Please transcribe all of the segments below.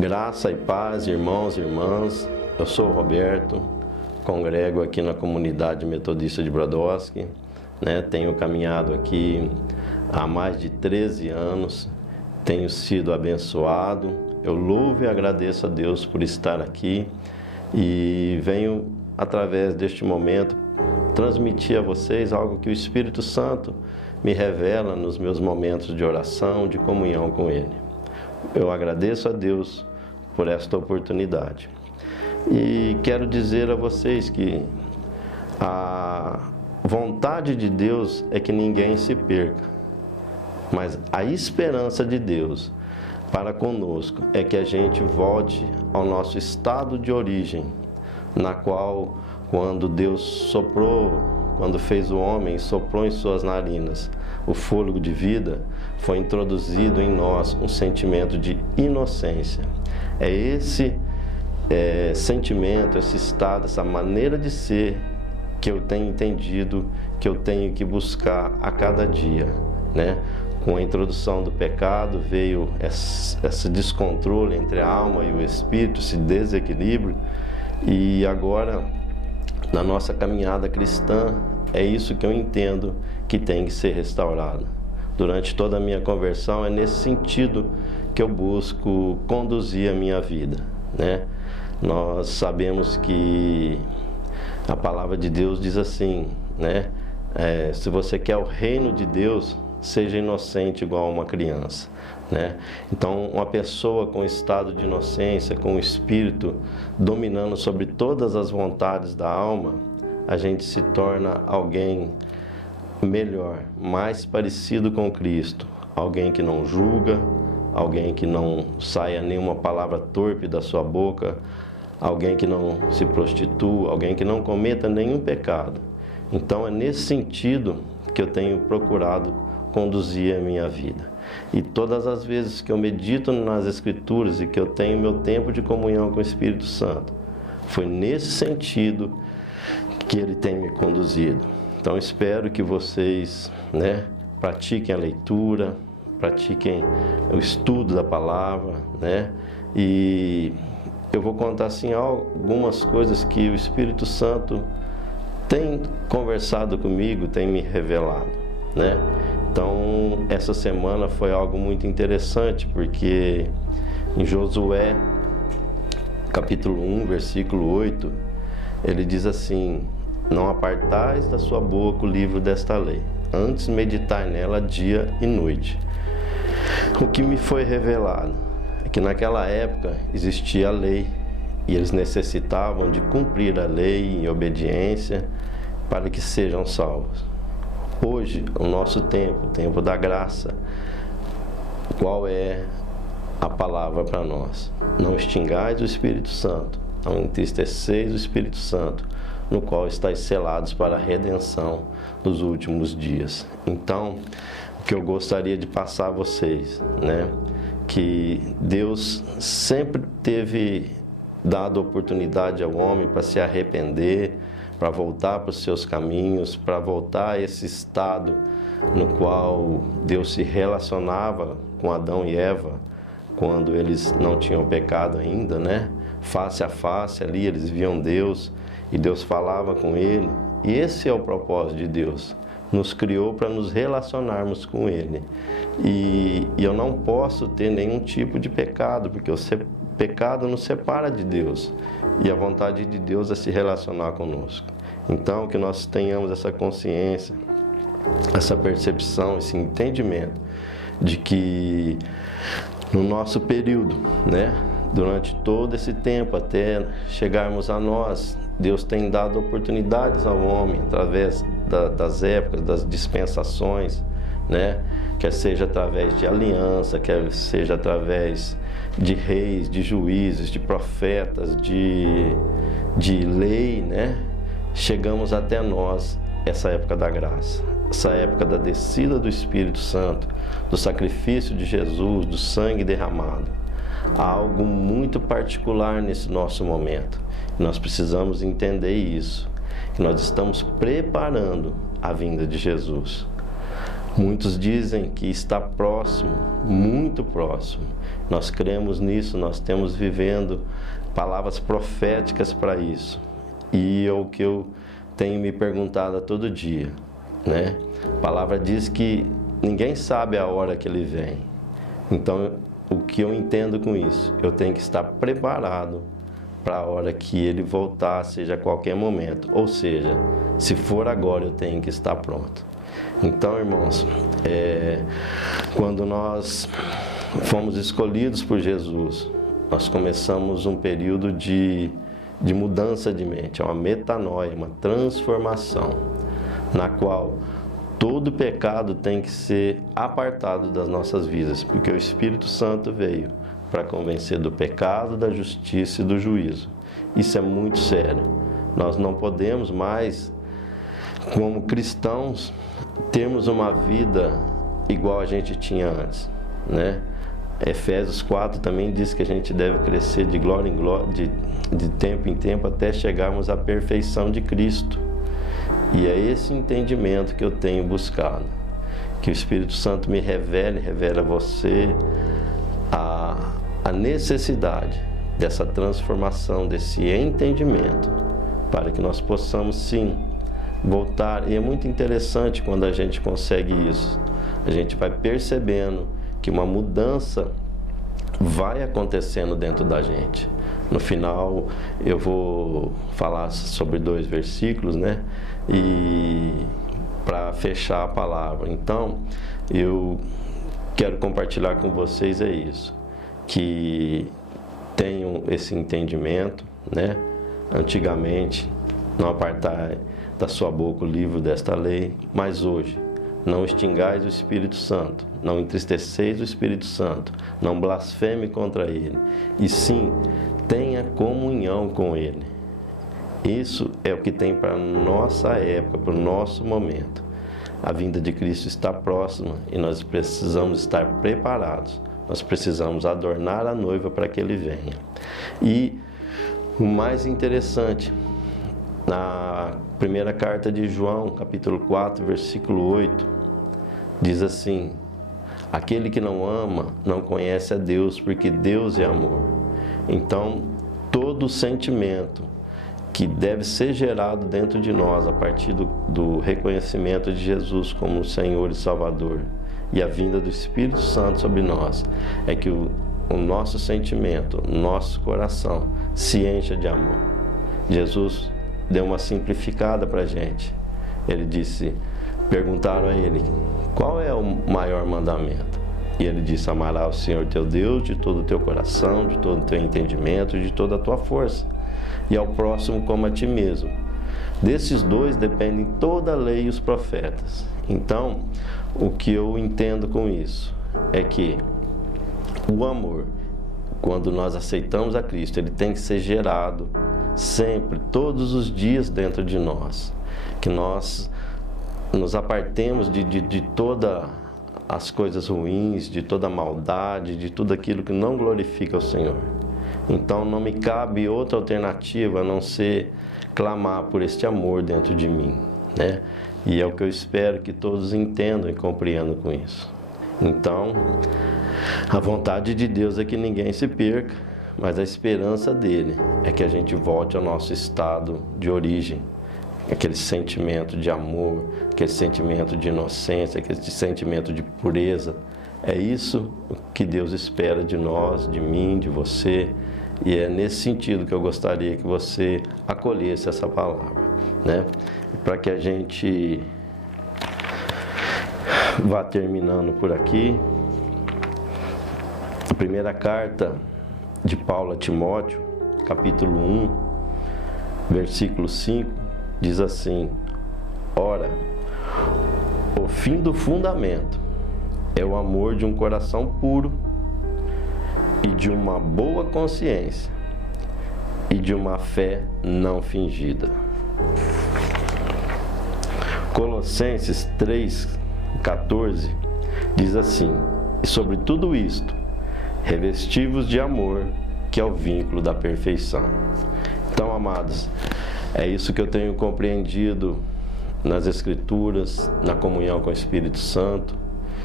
Graça e paz, irmãos e irmãs. Eu sou o Roberto, congrego aqui na comunidade metodista de Brodowski, Tenho caminhado aqui há mais de 13 anos, tenho sido abençoado. Eu louvo e agradeço a Deus por estar aqui e venho, através deste momento, transmitir a vocês algo que o Espírito Santo me revela nos meus momentos de oração, de comunhão com Ele. Eu agradeço a Deus por esta oportunidade. E quero dizer a vocês que a vontade de Deus é que ninguém se perca, mas a esperança de Deus para conosco é que a gente volte ao nosso estado de origem, na qual, quando Deus soprou, quando fez o homem, soprou em suas narinas o fôlego de vida, foi introduzido em nós um sentimento de inocência. É esse sentimento, esse estado, essa maneira de ser que eu tenho entendido que eu tenho que buscar a cada dia, Com a introdução do pecado veio esse descontrole entre a alma e o espírito, esse desequilíbrio, e agora, na nossa caminhada cristã, é isso que eu entendo que tem que ser restaurado. Durante toda a minha conversão, é nesse sentido que eu busco conduzir a minha vida, Nós sabemos que a palavra de Deus diz assim, se você quer o reino de Deus, seja inocente igual a uma criança, Então, uma pessoa com estado de inocência, com o Espírito dominando sobre todas as vontades da alma, a gente se torna alguém melhor, mais parecido com Cristo, alguém que não julga, alguém que não saia nenhuma palavra torpe da sua boca, alguém que não se prostitua, alguém que não cometa nenhum pecado. Então, é nesse sentido que eu tenho procurado conduzir a minha vida. E todas as vezes que eu medito nas Escrituras e que eu tenho meu tempo de comunhão com o Espírito Santo, foi nesse sentido que Ele tem me conduzido. Então, espero que vocês, pratiquem a leitura, pratiquem o estudo da palavra, E eu vou contar assim algumas coisas que o Espírito Santo tem conversado comigo, tem me revelado, Então, essa semana foi algo muito interessante, porque em Josué, capítulo 1, versículo 8, ele diz assim: não apartais da sua boca o livro desta lei, antes meditai nela dia e noite. O que me foi revelado é que naquela época existia a lei, e eles necessitavam de cumprir a lei em obediência para que sejam salvos. Hoje, o nosso tempo, o tempo da graça, qual é a palavra para nós? Não extingais o Espírito Santo, não entristeceis o Espírito Santo, no qual estáis selados para a redenção dos últimos dias. Então, o que eu gostaria de passar a vocês, que Deus sempre teve dado oportunidade ao homem para se arrepender, para voltar para os seus caminhos, para voltar a esse estado no qual Deus se relacionava com Adão e Eva, quando eles não tinham pecado ainda, Face a face ali, eles viam Deus e Deus falava com ele. E esse é o propósito de Deus. Nos criou para nos relacionarmos com Ele. E eu não posso ter nenhum tipo de pecado, porque o pecado nos separa de Deus. E a vontade de Deus é se relacionar conosco. Então, que nós tenhamos essa consciência, essa percepção, esse entendimento de que no nosso período, durante todo esse tempo, até chegarmos a nós, Deus tem dado oportunidades ao homem através das épocas, das dispensações, Quer seja através de aliança, quer seja através de reis, de juízes, de profetas, de lei, Chegamos até nós essa época da graça, essa época da descida do Espírito Santo, do sacrifício de Jesus, do sangue derramado. Há algo muito particular nesse nosso momento. Nós precisamos entender isso, que nós estamos preparando a vinda de Jesus. Muitos dizem que está próximo, muito próximo. Nós cremos nisso, nós temos vivendo palavras proféticas para isso. E é o que eu tenho me perguntado a todo dia, né? A palavra diz que ninguém sabe a hora que ele vem. Então, o que eu entendo com isso? Eu tenho que estar preparado para a hora que ele voltar, seja a qualquer momento. Ou seja, se for agora, eu tenho que estar pronto. Então, irmãos, quando nós fomos escolhidos por Jesus, nós começamos um período de mudança de mente, uma metanoia, uma transformação, na qual todo pecado tem que ser apartado das nossas vidas, porque o Espírito Santo veio para convencer do pecado, da justiça e do juízo. Isso é muito sério. Nós não podemos mais, como cristãos, termos uma vida igual a gente tinha antes, né? Efésios 4 também diz que a gente deve crescer de glória em glória, de tempo em tempo, até chegarmos à perfeição de Cristo. E é esse entendimento que eu tenho buscado. Que o Espírito Santo me revele a você a necessidade dessa transformação, desse entendimento, para que nós possamos sim voltar. E é muito interessante quando a gente consegue isso. A gente vai percebendo que uma mudança vai acontecendo dentro da gente. No final eu vou falar sobre 2 versículos, né? E para fechar a palavra. Então, eu quero compartilhar com vocês isso, que tenham esse entendimento, né? Antigamente, não apartai da sua boca o livro desta lei, mas hoje, não extingais o Espírito Santo, não entristeceis o Espírito Santo, não blasfeme contra ele, e sim, tenha comunhão com ele. Isso é o que tem para a nossa época, para o nosso momento. A vinda de Cristo está próxima e nós precisamos estar preparados. Nós precisamos adornar a noiva para que ele venha. E o mais interessante, na primeira carta de João, capítulo 4, versículo 8, diz assim: aquele que não ama não conhece a Deus, porque Deus é amor. Então, todo sentimento que deve ser gerado dentro de nós a partir do reconhecimento de Jesus como Senhor e Salvador e a vinda do Espírito Santo sobre nós, é que o nosso sentimento, o nosso coração se encha de amor. Jesus deu uma simplificada para a gente. Ele disse, perguntaram a ele, qual é o maior mandamento? E ele disse, amarás o Senhor teu Deus de todo o teu coração, de todo o teu entendimento, de toda a tua força, e ao próximo como a ti mesmo. Desses 2 dependem toda a lei e os profetas. Então, o que eu entendo com isso é que o amor, quando nós aceitamos a Cristo, ele tem que ser gerado sempre, todos os dias dentro de nós. Que nós nos apartemos de todas as coisas ruins, de toda a maldade, de tudo aquilo que não glorifica o Senhor. Então não me cabe outra alternativa a não ser clamar por este amor dentro de mim, né? E é o que eu espero que todos entendam e compreendam com isso. Então, a vontade de Deus é que ninguém se perca, mas a esperança dele é que a gente volte ao nosso estado de origem, aquele sentimento de amor, aquele sentimento de inocência, aquele sentimento de pureza. É isso que Deus espera de nós, de mim, de você, e é nesse sentido que eu gostaria que você acolhesse essa palavra, né? Para que a gente vá terminando por aqui. A primeira carta de Paulo a Timóteo, capítulo 1, versículo 5, diz assim: ora, o fim do fundamento é o amor de um coração puro e de uma boa consciência e de uma fé não fingida. Colossenses 3:14 diz assim: e sobre tudo isto, revesti-vos de amor, que é o vínculo da perfeição. Então, amados, é isso que eu tenho compreendido nas Escrituras, na comunhão com o Espírito Santo,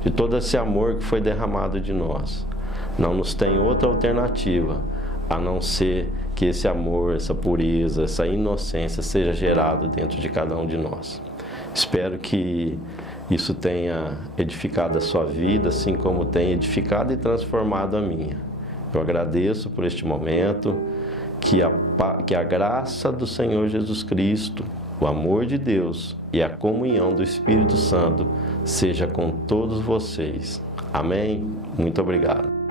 de todo esse amor que foi derramado de nós. Não nos tem outra alternativa a não ser que esse amor, essa pureza, essa inocência seja gerado dentro de cada um de nós. Espero que isso tenha edificado a sua vida, assim como tem edificado e transformado a minha. Eu agradeço por este momento, que a graça do Senhor Jesus Cristo, o amor de Deus e a comunhão do Espírito Santo seja com todos vocês. Amém? Muito obrigado.